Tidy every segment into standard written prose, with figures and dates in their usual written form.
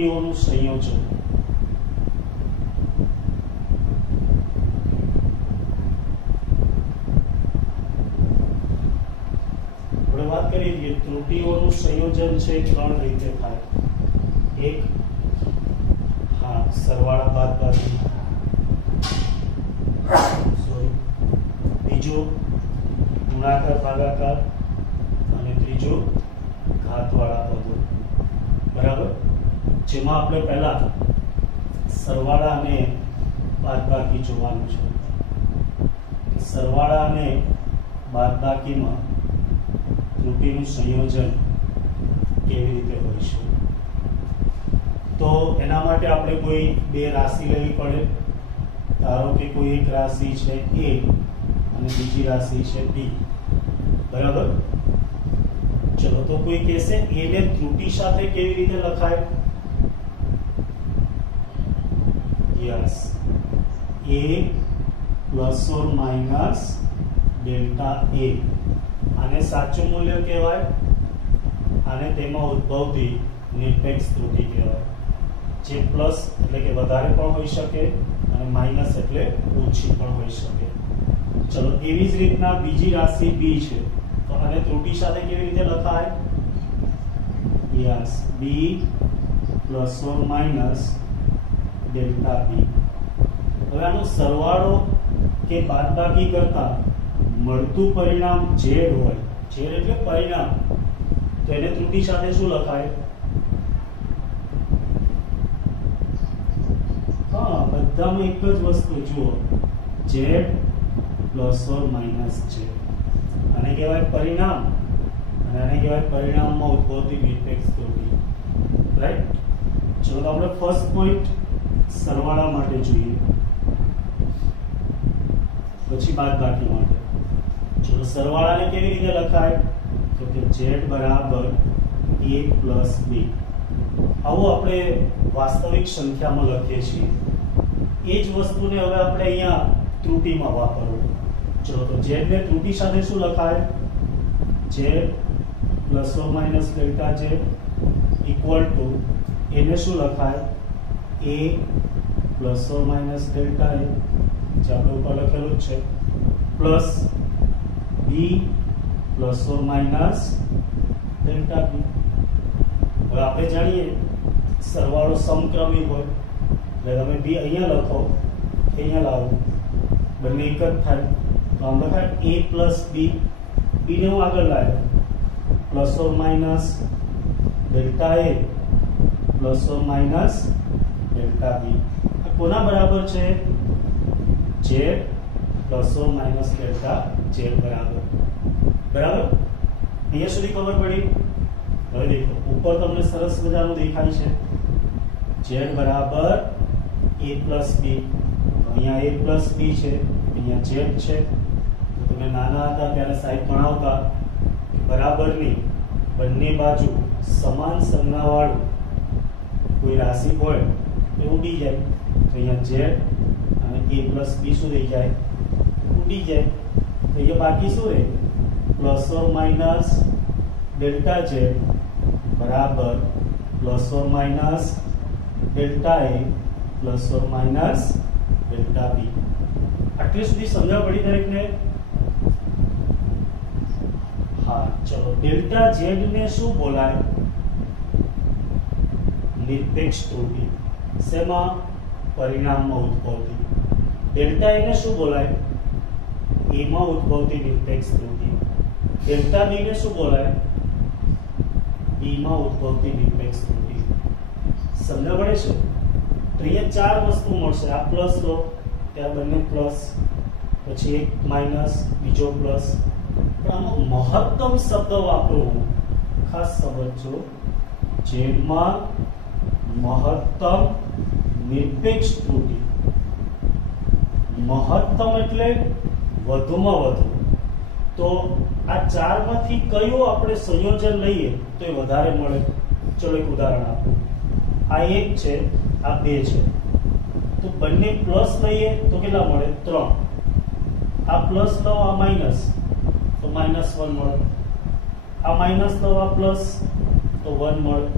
ત્રુટીઓનું સંયોજન. આપણે વાત કરી કે ત્રુટીઓનું સંયોજન છે 3 રીતે થાય. એક, હા, સરવાળા બાદબાકી. બીજું ગુણાકાર ભાગાકાર, અને ત્રીજું ઘાતવાળા પદો. બરાબર. જેમાં આપણે પહેલા સરવાળા અને બાદબાકી જોવાનું છે. સરવાળા અને બાદબાકીમાં ત્રુટીનું સંયોજન કેવી રીતે હોય છે. તો એના માટે આપણે કોઈ બે રાશિ લેવી પડે. ધારો કે કોઈ એક રાશિ છે a અને બીજી રાશિ છે b. બરાબર. ચલો, તો કોઈ કહેશે a ને ત્રુટી સાથે કેવી રીતે લખાય? યસ, a પ્લસ ઓર માઇનસ ડેલ્ટા a. આને સાચું મૂલ્ય કહેવાય, અને તેમાં ઉદ્ભવતી નિરપેક્ષ ત્રુટી કહેવાય. જે પ્લસ એટલે કે વધારે પણ હોઈ શકે અને માઇનસ એટલે ઓછી પણ હોઈ શકે. ચલો, એવી જ રીતના બીજી રાશિ b છે, તો આને ત્રુટી સાથે કેવી રીતે લખાય? યસ, b પ્લસ ઓર માઇનસ ડેલ્ટા b. હવે આનો સરવાળો કે બાદબાકી કરતા મળતું પરિણામ z હોય, z એટલે પરિણામ, તો એને ત્રુટી સાથે શું લખાય? હા, બધામાં એક જ વસ્તુ જુઓ, z પ્લસ ઓર માઇનસ છે. આને કહેવાય પરિણામ, અને આને કહેવાય પરિણામમાં ઉદ્ભવતી નિરપેક્ષ ત્રુટી. રાઈટ. ચલો, આપણે ફર્સ્ટ પોઈન્ટ સરવાળા માટે જોઈએ, પછી બાદબાકી માટે. ચલો, સરવાળાને કેવી રીતે લખાય? તો કે z બરાબર a પ્લસ b. આવું આપણે વાસ્તવિક સંખ્યામાં લખીએ છીએ. એ જ વસ્તુને હવે આપણે અહીંયા ત્રુટીમાં વાપરવું. ચલો, તો z ને ત્રુટી સાથે શું લખાય? z પ્લસ ઓર minus delta z equal to એને શું લખાય? a પ્લસ ઓર માઇનસ ડેલ્ટા a, જે આપણે ઉપર લખેલું જ છે, પ્લસ b પ્લસ ઓર માઇનસ ડેલ્ટા b. હવે આપણે જાણીએ સરવાળો સમક્રમિક હોય, એટલે તમે b અહીંયા લખો, અહીંયા લાવો, બંને એક જ થાય. તો આમ લખાય a પ્લસ b. b ને હું આગળ લાવ્યો, પ્લસ ઓર માઇનસ ડેલ્ટા a પ્લસ ઓર માઇનસ ડેલ્ટા b. આ કોના બરાબર છે? z પ્લસ ઓર માઇનસ ડેલ્ટા z બરાબર. બરાબર. અહીંયા સુધી ખબર પડી? હવે દેખો, ઉપર તમને સરસ મજાનું દેખાય છે z બરાબર a પ્લસ b. અહીંયા a પ્લસ b છે, અહીંયા z છે. તો તમે નાના હતા ત્યારે સાહેબ ભણાવતા કે બરાબરની બંને બાજુ સમાન સંજ્ઞાવાળું કોઈ રાશિ હોય તો ઉડી જાય. તો અહીંયા z અને a પ્લસ b શું થઈ જાય? ઉડી જાય. તો અહીંયા બાકી શું રહે? પ્લસ ઓર માઇનસ ડેલ્ટા z બરાબર પ્લસ ઓર માઇનસ ડેલ્ટા a પ્લસ ઓર માઇનસ ડેલ્ટા b. આટલી સુધી સમજણ પડી દરેકને? હા. ચલો, ડેલ્ટા z ને શું બોલાય? નિરપેક્ષ ત્રુટી. શેમાં? પરિણામમાં ઉદ્ભવતી. ડેલ્ટા a ને શું બોલાય? a માં ઉદ્ભવતી નિરપેક્ષ ત્રુટી. ડેલ્ટા b ને શું બોલાય? b માં ઉદ્ભવતી નિરપેક્ષ ત્રુટી. સમજ પડે છે? તો અહીંયા ચાર વસ્તુ મળશે. આ પ્લસ લો, ત્યાં બંને પ્લસ, પછી એક માઇનસ, બીજો પ્લસ. પણ આનો મહત્તમ શબ્દ વાપરવો, ખાસ સમજો, જેમાં મહત્તમ નિરપેક્ષ ત્રુટી. મહત્તમ એટલે વધુમાં વધુ. તો આ ચારમાંથી કયું આપણે સંયોજન લઈએ તો એ વધારે મળે? ચલો, એક ઉદાહરણ આપું. આ એક છે, આ બે છે, તો બંને પ્લસ લઈએ તો કેટલા મળે? 3. આ પ્લસ લો, આ માઇનસ, તો -1 મળે. આ માઇનસ લો, આ પ્લસ, તો 1 મળે.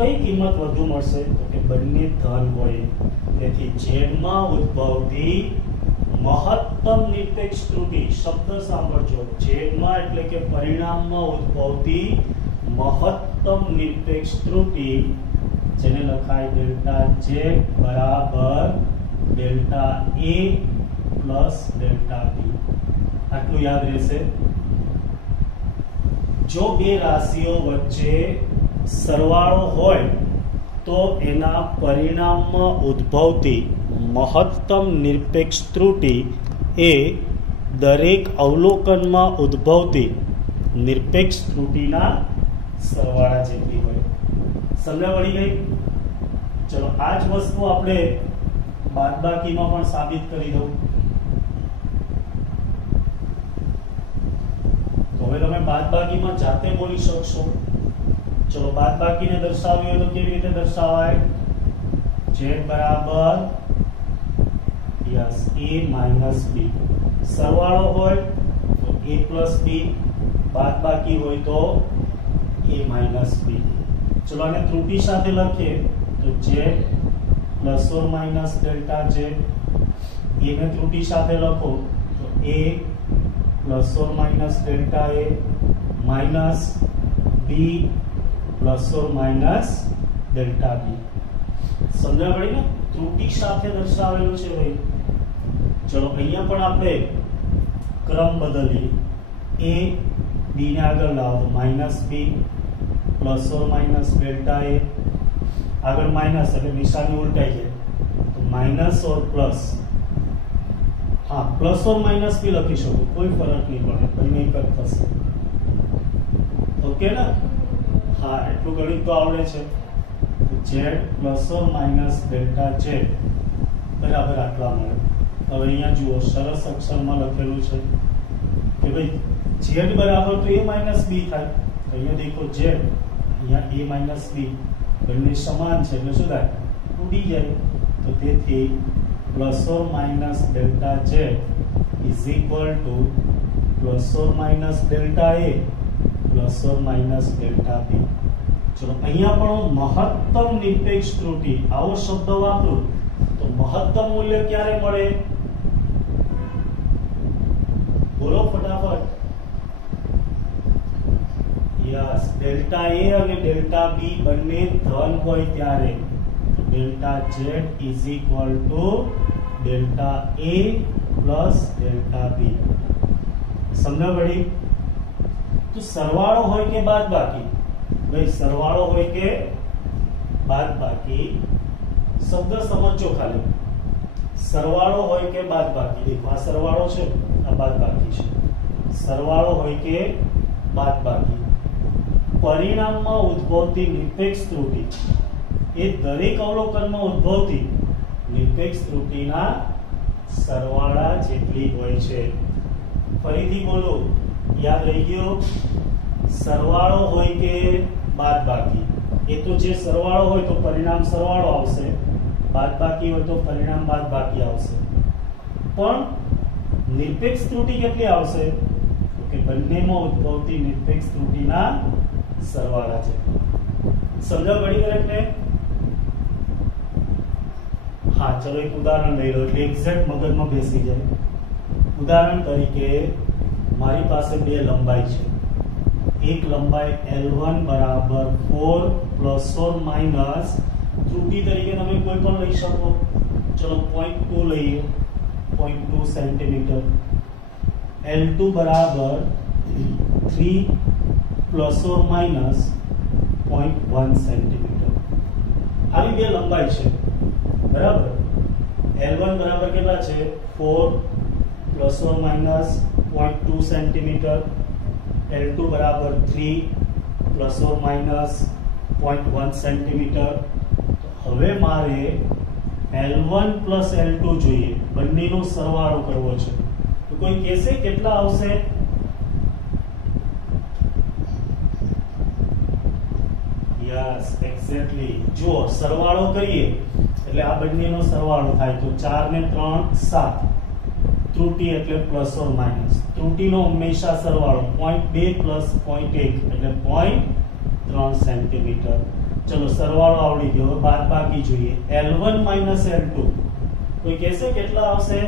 કઈ કિંમત વધુ મળશે? તો કે બંને ધન હોય. તેથી z માં ઉદ્ભવતી મહત્તમ નિરપેક્ષ ત્રુટિ, શબ્દ સાંભળજો, z માં એટલે કે પરિણામમાં ઉદ્ભવતી મહત્તમ નિરપેક્ષ ત્રુટિ, જેને લખાય ડેલ્ટા z બરાબર delta a plus delta b. આટલું યાદ રહેશે. જો બે રાશિઓ વચ્ચે સરવાળો હોય તો એના પરિણામમાં ઉદ્ભવતી મહત્તમ નિરપેક્ષ ત્રુટિ એ દરેક અવલોકનમાં ઉદ્ભવતી નિરપેક્ષ ત્રુટિના સરવાળા જેટલી હોય. સમજ પડી ગઈ? ચલો આ જ વસ્તુ આપણે બાદબાકીમાં પણ સાબિત કરી દઉં. તો હવે તમે બાદબાકીમાં જાતે બોલી શકશો. ચલો બાદબાકીને દર્શાવવી હોય તો કેવી રીતે દર્શાવાય? z બરાબર યસ a માઈનસ b. સરવાળો હોય તો a પ્લસ b, બાદબાકી હોય તો a માઈનસ b. ચલો આને ત્રુટિ સાથે લખીએ તો z plus or minus delta z. a ને ત્રુટિ સાથે લખો તો a plus or minus delta a minus b plus or minus delta b. સમજણ પડી ને? ત્રુટિ સાથે દર્શાવેલું છે ભાઈ. ચલો અહીંયા પણ આપણે ક્રમ બદલીએ. a b ને આગળ લાવો minus b plus or minus delta a. આગળ માઈનસ એટલે નિશાની ઉલટાઈ જાય તો માઈનસ ઓર પ્લસ. હા, પ્લસ ઓર માઈનસ બી લખી શકો, કોઈ ફરક નહીં પડે, બંને એક જ થશે. ઓકે ને? હા, એટલું ગણિત તો આવડે છે. z plus or minus delta z બરાબર આટલા મળે. હવે અહીંયા જુઓ, સરસ અક્ષરમાં લખેલું છે કે ભાઈ z બરાબર તો a માઈનસ b થાય. તો અહીંયા દેખો z, અહીંયા a માઈનસ b, બંને સમાન છે એટલે શું થાય? ઉડી જાય. તો તેથી plus or minus delta z is equal to plus or minus delta a plus or minus delta b. ચલો અહીંયા પણ મહત્તમ નિરપેક્ષ ત્રુટિ આવો શબ્દ વાપરું તો મહત્તમ મૂલ્ય ક્યારે મળે? બોલો ફટાફટ. યસ, ડેલ્ટા a અને ડેલ્ટા b બંને ધન હોય ત્યારે. Delta z is equal to delta a plus delta b. સમજ પડી? તો સરવાળો હોય કે બાદબાકી? ભાઈ સરવાળો હોય કે બાદબાકી? શબ્દ સમજો ખાલી. સરવાળો હોય કે બાદબાકી? દેખો આ સરવાળો છે, આ બાદબાકી છે. સરવાળો હોય કે બાદબાકી? પરિણામમાં ઉદ્ભવતી નિરપેક્ષ ત્રુટિ એ દરેક અવલોકનમાં ઉદ્ભવતી નિરપેક્ષ ત્રુટિના સરવાળા જેટલી હોય છે. ફરીથી બોલો, યાદ રહી ગયો? સરવાળો હોય કે બાદબાકી? એ તો જે સરવાળો હોય તો પરિણામ સરવાળો આવશે, બાદબાકી હોય તો પરિણામ બાદબાકી આવશે. પણ નિરપેક્ષ ત્રુટિ કેટલી આવશે? તો કે બંનેમાં ઉદ્ભવતી નિરપેક્ષ ત્રુટિના સરવાળા છે. સમજ પડી દરેકને? હા, ચલો એક ઉદાહરણ લઈ લો એટલે એક્ઝેક્ટ મગજમાં બેસી જાય. ઉદાહરણ તરીકે મારી પાસે બે લંબાઈ છે. એક લંબાઈ L1 બરાબર 4 પ્લસ ઓર માઈનસ ત્રુટિ તરીકે તમે કોઈ પણ લઈ શકો. ચલો 0.2 લઈએ, 0.2 સેન્ટીમીટર. L2 બરાબર 3 પ્લસ ઓર માઈનસ 0.1 સેન્ટીમીટર. આવી બે લંબાઈ છે, બરાબર? L1 બરાબર કેટલા છે? 4 plus or minus 0.2 centimetre. L2 બરાબર 3 પ્લસ ઓર માઈનસ 0.1 સેન્ટીમીટર. હવે મારે L1 પ્લસ L2 જોઈએ, બંનેનો સરવાળો કરવો છે. તો કોઈ કહેશે કેટલા આવશે? Yes, exactly. જુઓ, સરવાળો કરીએ એટલે આ બંનેનો સરવાળો થાય તો 4 ને 3 7. ત્રુટિ એટલે પ્લસ ઓર માઈનસ. ત્રુટિનો હંમેશા સરવાળો 0.2 પ્લસ 0.1 એટલે 0.3 સેન્ટીમીટર. चलो सरवाळो आवડી गयो, बादबाकी જોઈએ। L1 - L2 કોઈ કહેશે કેટલા આવશે?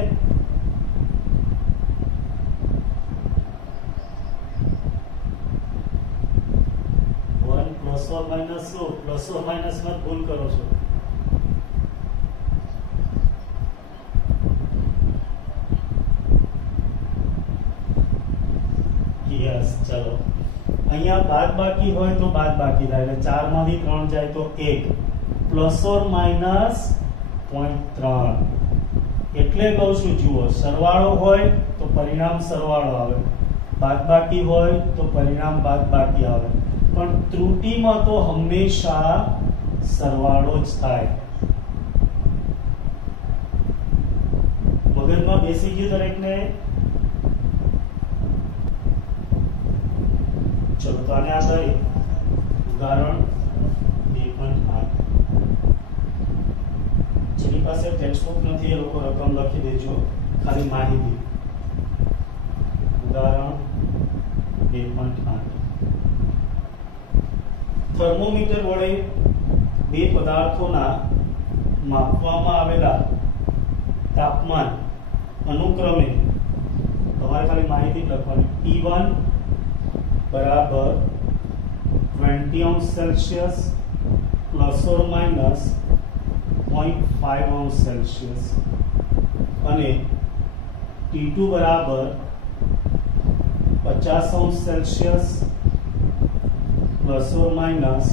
प्लस और माइनस लो, प्लस और माइनस मत भूल करो छो। यस चलो અહીંયા બાદબાકી હોય તો બાદબાકી થાય એટલે 4 માંથી 3 જાય તો 1 પ્લસ ઓર માઈનસ 0.3 એટલે કહું છું જુઓ સરવાળો હોય તો પરિણામ સરવાળો આવે, બાદબાકી હોય તો પરિણામ બાદબાકી આવે, પણ ત્રુટિમાં તો હંમેશા સરવાળો જ થાય। મગજમાં બેસી ગયું દરેકને? चलो तो आने आता है उदाहरण 2.8 જેની પાસે ટેક્સ્ટબુક નથી એ લોકો રકમ લખી દેજો, ખાલી માહિતી। ઉદાહરણ 2.8 થર્મોમીટર વડે બે પદાર્થોના માપવામાં આવેલા તાપમાન અનુક્રમે તમારે ખાલી માહિતી લખવાની T1 बराबर 20 अंश सेल्सियस प्लस और माइनस 0.5 अंश सेल्सियस અને T2 बराबर 50 अंश सेल्सियस प्लस और माइनस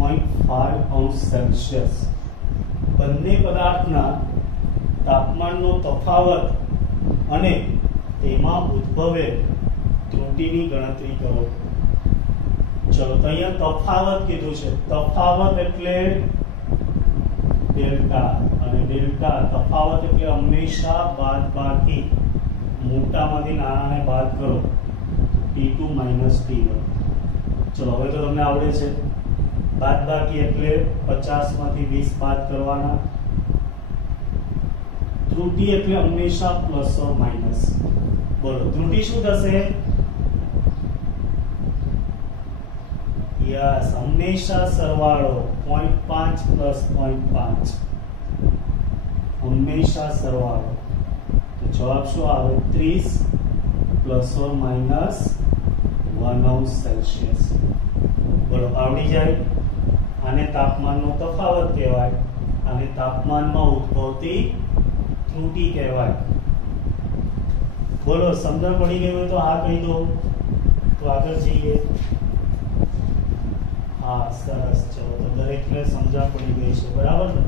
0.5 अंश सेल्सियस બંને પદાર્થના તાપમાનનો તફાવત અને તેમાં ઉદ્ભવે ત્રુટિની ગણતરી કરો। ચલો તો અહીંયા તફાવત કીધું છે, તફાવત એટલે ડેલ્ટા અને ડેલ્ટા તફાવત એટલે હંમેશા બાદબાકી, મોટામાંથી નાનાને બાદ કરો T2 - T1। ચલો હવે તો તમને આવડે છે બાદબાકી એટલે 50 માંથી 20 બાદ કરવાના, ત્રુટિ એટલે હંમેશા પ્લસ ઓર માઇનસ। બોલો ત્રુટિ શું થશે? यस हमेशा सरवाळो 0.5 प्लस 0.5 हमेशा सरवाळो तो जवाब शू आवे 30 प्लस और माइनस 1 अंश सेल्सियस। बोलो आवड़ी जाए? आने तापमाननो तफावत कहेवाय, आने तापमानमा उद्भवती त्रुटि कहेवाय। बोलो समझण पड़ी गई हो तो हाँ कही दो तो आगे जईए। हाँ सरस चलो तो दरेक ने समझा पड़ी गई है बराबर ने?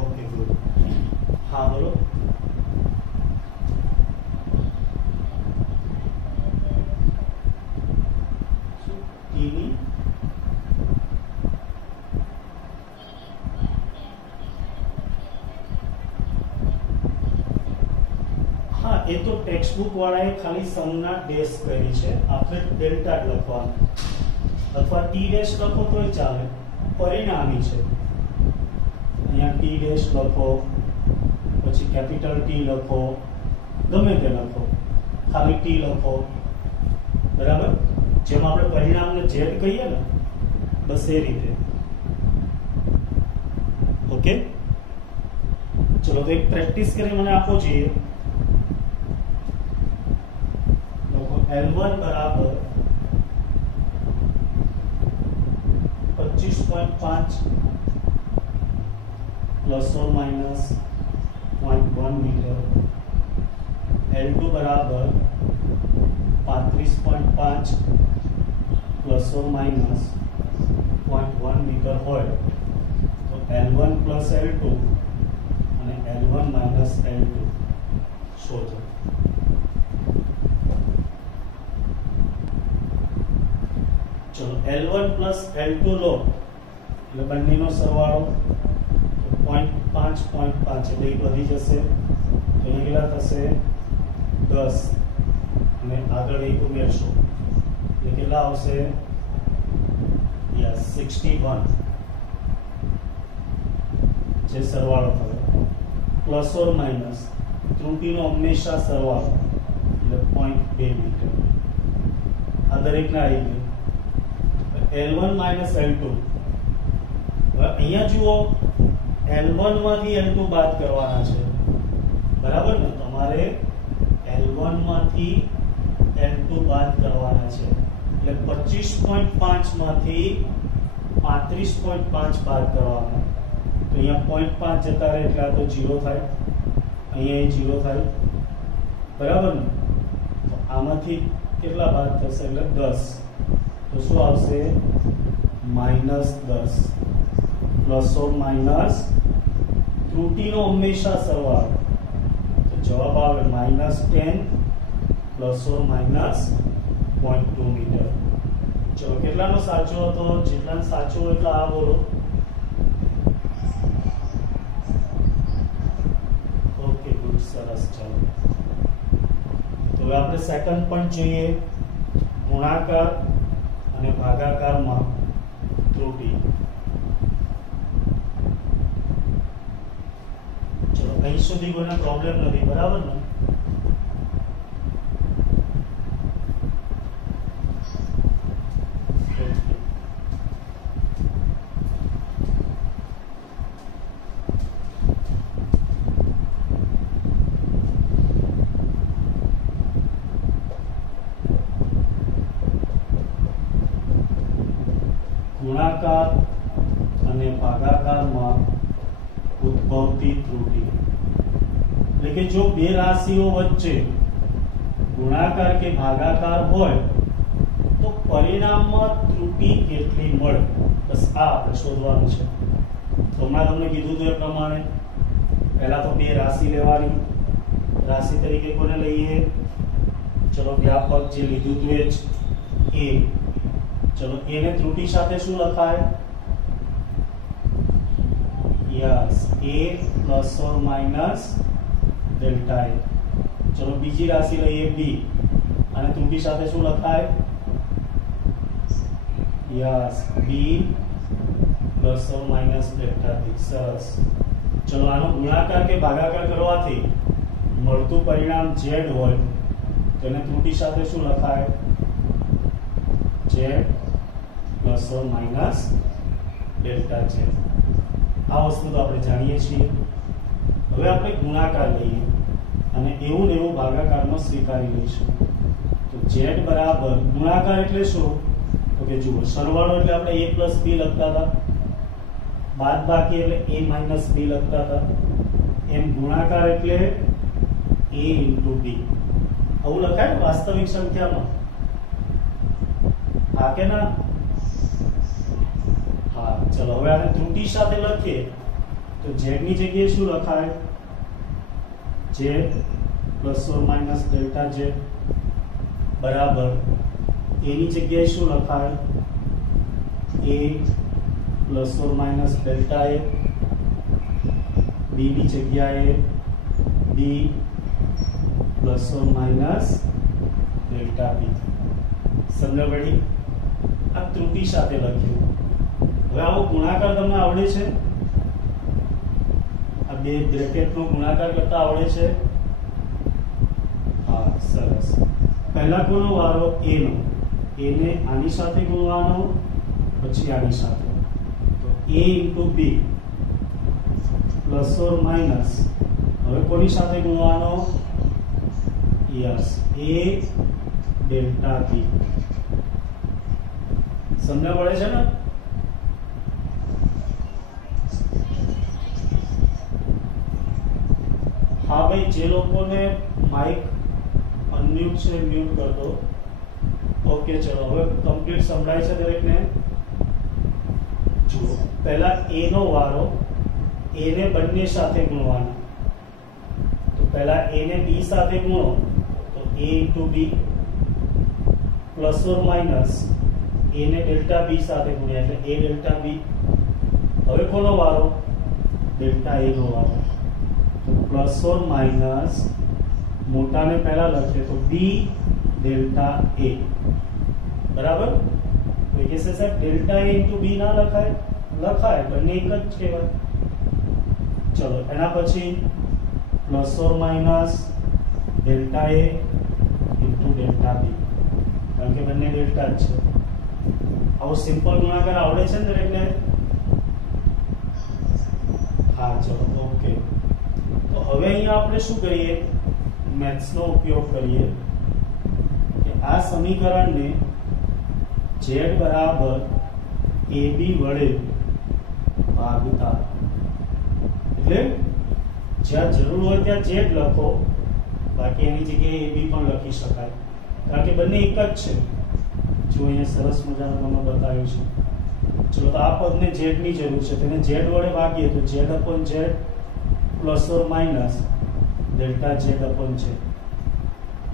Okay good. हाँ बोलो। टीवी એ તો ટેક્સ્ટ બુક વાળાએ ખાલી સમના ડેશ કરી છે, આપણે ડેલ્ટા લખવાનું અથવા ટી ડેશ લખો તોય ચાલે, પરિણામી છે। અહીંયા ટી ડેશ લખો, પછી કેપિટલ ટી લખો, ગમે તે લખો, ખાલી ટી લખો, બરાબર? જેમ આપણે પરિણામને જેડ કહીએ ને બસ એ રીતે। ઓકે ચલો તો એક પ્રેક્ટિસ કરી મને આપો જોઈએ। L1 बराबर 25.5 प्लस और माइनस 0.1 मीटर, L2 बराबर 35.5 प्लस और माइनस 0.1 मीटर होय तो L1 प्लस L2 અને L1 माइनस L2 शोधो। चलो L1 प्लस L2 लो એટલે બંનેનો સરવાળો 0.5 એટલે એક વધી જશે તો એ કેટલા થશે 10 અને આગળ એક ઉમેરશો એટલે કેટલા આવશે યસ 61 જે સરવાળો થયો પ્લસ ઓર માઇનસ ત્રુટીનો હંમેશા સરવાળો એટલે 0.2 મીટર આ દરેકના આવી ગયું L1 માઇનસ L2 હવે અહીંયા જુઓ L1 માંથી L2 બાદ કરવાના છે બરાબર ને તમારે L1 માંથી L2 બાદ કરવાના છે એટલે 25.5 માંથી 35.5 બાદ કરવાના તો અહીંયા 0.5 જતા રહે એટલે આ તો 0 થાય અહીંયા 0 થાય બરાબર ને તો આમાંથી કેટલા બાદ થશે એટલે 10 તો શું આવશે -10 પ્લસ ઓર માઇનસ ત્રુટીનો હંમેશા સરવાળો તો જવાબ આવે -10 પ્લસ ઓર માઇનસ 0.2 મીટર ચલો કેટલાનો સાચો હતો જેટલાનો સાચો હોય એટલા આ બોલો ઓકે ગુડ સરસ ચાલો તો હવે આપણે સેકન્ડ પણ જોઈએ ગુણાકાર અને ભાગાકારમાં ત્રુટી ચલો અહીં સુધી કોઈને પ્રોબ્લેમ નથી બરાબર ને ગુણાકાર અને ભાગાકારમાં ઉદ્ભવતી ત્રુટી એટલે કે જો બે રાશિઓ વચ્ચે ગુણાકાર કે ભાગાકાર હોય તો પરિણામમાં ત્રુટી કેટલી મળે બસ આ આપણે શોધવાનું છે તો હમણાં તમને કીધું હતું એ પ્રમાણે પહેલા તો બે રાશિ લેવાની રાશિ તરીકે કોને લઈએ ચલો વ્યાપક જે લીધું હતું એ જ એ चलो a ने त्रुटि साथे શું લખાય यस a प्लस और माइनस डेल्टा a चलो બીજી રાશિ લઈએ b અને ત્રુટિ સાથે શું લખાય यस b प्लस और माइनस डेल्टा b સરસ ચલો આનો ગુણાકાર કે ભાગાકાર કરવાથી મળતું પરિણામ z હોય તો એને ત્રુટિ સાથે શું લખાય z प्लस और माइनस डेल्टा છે આ વસ્તુ તો આપણે જાણીએ છીએ હવે આપણે ગુણાકાર લઈએ અને એવું ને એવું ભાગાકારમાં સ્વીકારી લઈશું તો z બરાબર ગુણાકાર એટલે શું તો કે જુઓ સરવાળો એટલે આપણે a plus b લખતા હતા બાદબાકી એટલે a minus b લખતા હતા એમ ગુણાકાર એટલે a into b આવું લખાય વાસ્તવિક સંખ્યામાં હા કે ના હા ચલો હવે આને ત્રુટિ સાથે લખીએ તો z ની જગ્યાએ શું લખાય z plus or minus delta z બરાબર a ની જગ્યાએ શું લખાય a plus or minus delta a b ની જગ્યાએ b plus or minus delta b સમજ પડી આ ત્રુટિ સાથે લખ્યું હવે આવો ગુણાકાર તમને આવડે છે આ બે બ્રેકેટનો ગુણાકાર કરતા આવડે છે હા સરસ પહેલા કોનો વારો a નો a ને આની સાથે ગુણવાનો પછી આની સાથે તો a * b plus or minus હવે કોની સાથે ગુણવાનો યસ a ડેલ્ટા b સમજ પડે છે ને हाँ भाई जे लोगों ने माइक अनम्यूट से म्यूट कर दो ओके चलो હવે કમ્પ્લીટ સમજાય છે દરેકને જો પહેલા a નો વારો a ને બંને સાથે ગુણવાનો તો પહેલા a ને b સાથે ગુણો તો a * b plus or minus a ને ડેલ્ટા b સાથે ગુણ્યા એટલે a ડેલ્ટા b હવે કોનો વારો ડેલ્ટા a નો વારો प्लस और माइनस मोटा ने पहला लखे तो b डेल्टा a बराबर तो कैसे सर डेल्टा a * b ना लखाय બંને એક જ કહેવાય ચલો એના પછી प्लस और minus delta A into delta B, कारण के बने डेल्टा ज छे। आवो सिंपल गुणाकार आवडे छे ने दरेकने? हाँ, चलो ओके। तो हवे अहींया आपणे शुं करीए? मैथ्स नो उपयोग करीए कि आ समीकरण ने z बराबर ab वडे भागता, એટલે જ્યાં જરૂર હોય ત્યાં z લખો, બાકી એની જગ્યાએ ab પણ લખી શકાય, કારણ કે બંને એક જ છે। જો અહીંયા સરસ મજાનું તમને બતાવ્યું છે। ચલો, તો આ પદને z ની જરૂર છે, તેને z વડે ભાગીએ તો z upon z પ્લસ ઓર minus delta z upon z,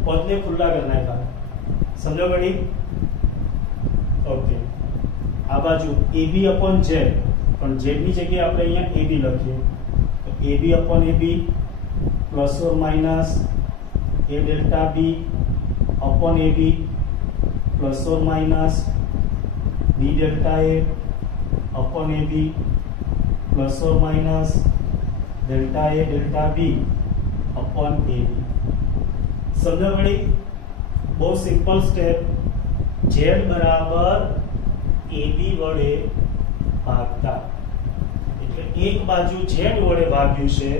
પદને ખુલ્લા કરી નાખ્યા। સમજો ગણી? ઓકે, આ બાજુ ab upon z, પણ z ની જગ્યાએ આપણે અહીંયા ab લખીએ તો ab upon ab પ્લસ ઓર minus a delta b upon ab plus और minus b delta a upon ab plus और minus delta a delta b upon ab। समझा पड़ी? बहुत सिंपल स्टेप। z बराबर ab वडे भागता, એટલે એક બાજુ z વડે ભાગ્યું છે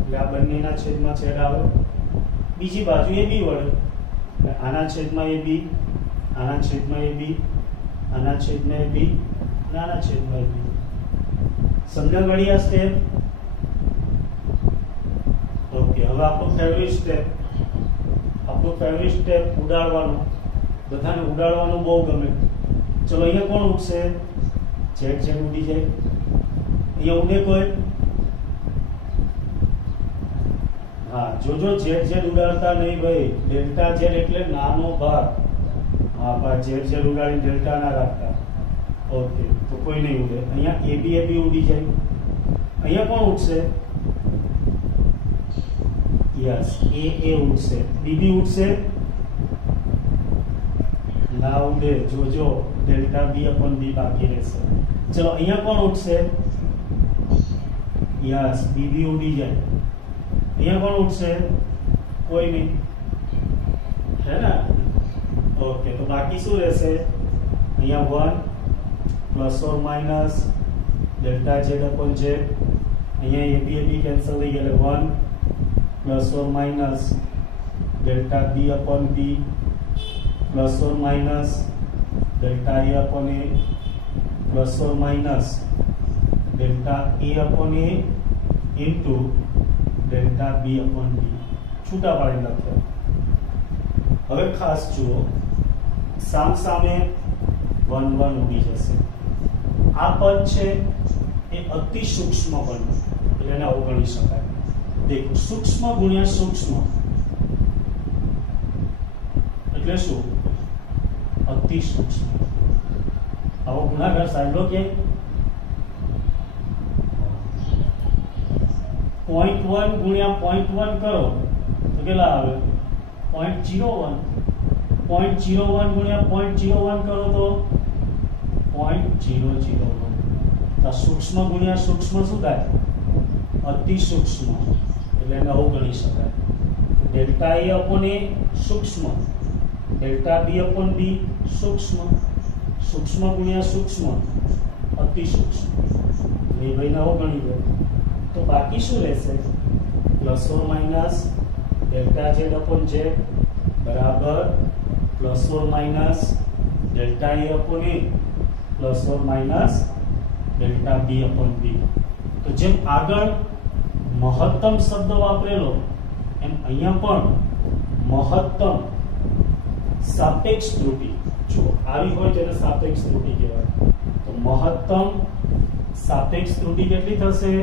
એટલે આ બંનેના છેદમાં z આવે, બીજી બાજુ ab વડે એટલે આના છેદમાં ab, આના છેદમાં ab, આના છેદમાં ab, આના છેદમાં ab। સમજણ પડી આ સ્ટેપ? ઓકે, હવે આપણો ફેવરિટ સ્ટેપ ઉડાડવાનો, બધાને ઉડાડવાનું બહુ ગમે। ચલો, અહીંયા કોણ ઉડશે? z ઉડી જાય। અહીંયા ઉડે કોઈ? हाँ, जो z उड़ाता नहीं भाई, डेल्टा z એટલે નાનો ભાગ। हाँ, पर z उड़ाड़ी डेल्टा ना रखता। ओके, तो कोई नहीं उड़े। અહીંયા ab ઉડી જાય। અહીંયા કોણ ઉડશે? यस, a ઉડશે। bb ઉડશે? ના ઉડે। જો डेल्टा b upon b બાકી રહેશે। ચલો, અહીંયા કોણ ઉડશે? यस, bb ઉડી જાય। यहाँ कौन उठसे? कोई नहीं, है ना? ओके, तो बाकी शू रहશે? यहाँ 1 प्लस और minus delta z upon z, यहाँ ab कैंसल થઈ ગયું એટલે 1 प्लस और minus delta b upon b plus और minus delta a upon a plus और minus delta a upon a into delta b upon b। छूटा पाड़ी लख्या। હવે ખાસ જુઓ, સામ સામે 1 1 ઉડી જશે। આ પદ છે એ અતિ સૂક્ષ્મ પદ, એટલે એને અવગણી શકાય। દેખો, સૂક્ષ્મ ગુણ્યા સૂક્ષ્મ એટલે શું? અતિ સૂક્ષ્મ। આવો ગુણાકાર સાંભળો કે 0.1 गुणिया 0.1 करो तो केला आवे? 0.01। 0.01 गुणिया 0.01 करो तो 0.001। तो सूक्ष्म गुणिया सूक्ष्म શું થાય? અતિ સૂક્ષ્મ, એટલે એને અવગણી શકાય। डेल्टा a अपॉन a सूक्ष्म, डेल्टा b अपॉन b सूक्ष्म, सूक्ष्म गुणिया सूक्ष्म अति सूक्ष्म, ये भाई ना अवगणी दो। तो बाकी शू रहશે? प्लस और minus delta z upon z बराबर प्लस और minus delta a upon a plus और minus delta b upon b। तो जेम આગળ મહત્તમ શબ્દ વાપરેલો એમ અહીંયા પણ મહત્તમ સાપેક્ષ ત્રુટિ, જો આવી હોય તેને સાપેક્ષ ત્રુટિ કહેવાય। તો મહત્તમ સાપેક્ષ ત્રુટિ કેટલી થશે?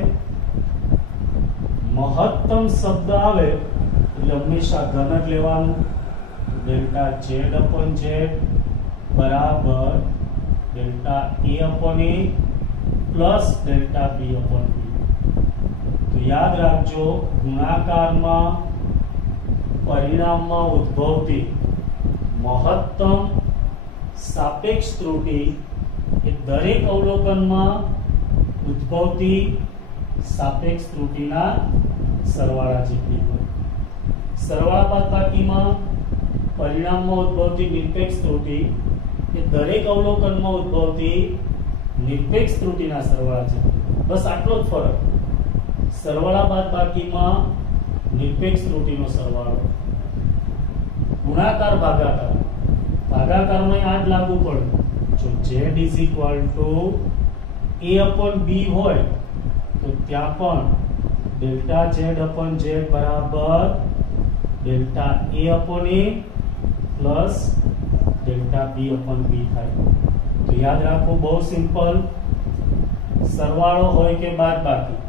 महत्तम शब्द आवे એટલે હંમેશા ઘન જ લેવાનું। डेल्टा z अपॉन z बराबर delta a upon a plus delta b upon b। तो याद રાખજો, ગુણાકારમાં પરિણામમાં ઉદ્ભવતી મહત્તમ સાપેક્ષ ત્રુટિ એ દરેક અવલોકનમાં ઉદ્ભવતી સાપેક્ષ ત્રુટિના સરવાળા જેટલી હોય. સરવાળા બાદબાકીમાં પરિણામમાં ઉદ્ભવતી નિરપેક્ષ ત્રુટી એ દરેક અવલોકનમાં ઉદ્ભવતી નિરપેક્ષ ત્રુટીના સરવાળા છે. બસ આટલો જ ફરક. સરવાળા બાદબાકીમાં નિરપેક્ષ ત્રુટીનો સરવાળો, ગુણાકાર ભાગાકાર, ભાગાકારમાં આ જ લાગુ પડે. જો z a/b હોય તો ત્યાં પણ ડેલ્ટા z/z બરાબર delta a/a plus delta b/b થાય. તો યાદ રાખો, બહુ સિમ્પલ. સરવાળો હોય કે બાદબાકી,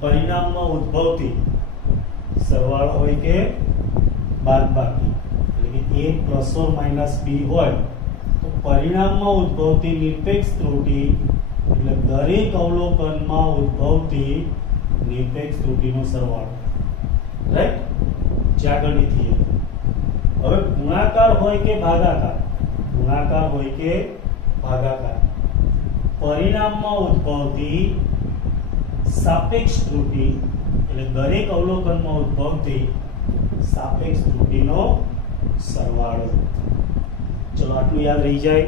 પરિણામમાં ઉદ્ભવતી સરવાળો હોય કે બાદબાકી, એટલે કે a પ્લસ ઓર માઇનસ b હોય તો પરિણામમાં ઉદ્ભવતી નિરપેક્ષ ત્રુટી એટલે દરેક અવલોકનમાં ઉદ્ભવતી નિરપેક્ષ ત્રુટીનો સરવાળો. રાઈટ? આગળની થિયરી. હવે ગુણાકાર હોય કે ભાગાકાર, ગુણાકાર હોય કે ભાગાકાર, પરિણામમાં ઉદ્ભવતી સાપેક્ષ ત્રુટી એટલે દરેક અવલોકનમાં ઉદ્ભવતી સાપેક્ષ ત્રુટીનો સરવાળો. ચલો આટલું યાદ રહી જાય.